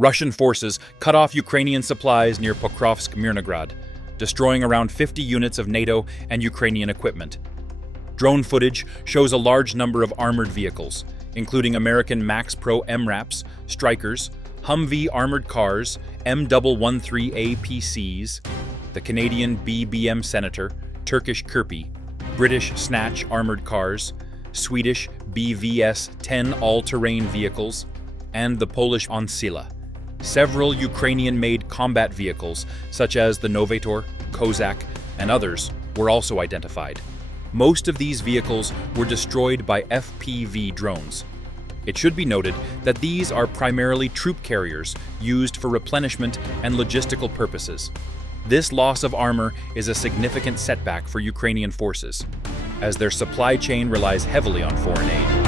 Russian forces cut off Ukrainian supplies near Pokrovsk, Mirnograd, destroying around 50 units of NATO and Ukrainian equipment. Drone footage shows a large number of armored vehicles, including American maxxpro MRAPs, Strykers, Humvee armored cars, M113 APCs, the Canadian BBM Senator, Turkish Kirpi, British Snatch armored cars, Swedish BVS-10 all-terrain vehicles, and the Polish Onsila. Several Ukrainian-made combat vehicles, such as the Novator, Kozak, and others, were also identified. Most of these vehicles were destroyed by FPV drones. It should be noted that these are primarily troop carriers used for replenishment and logistical purposes. This loss of armor is a significant setback for Ukrainian forces, as their supply chain relies heavily on foreign aid.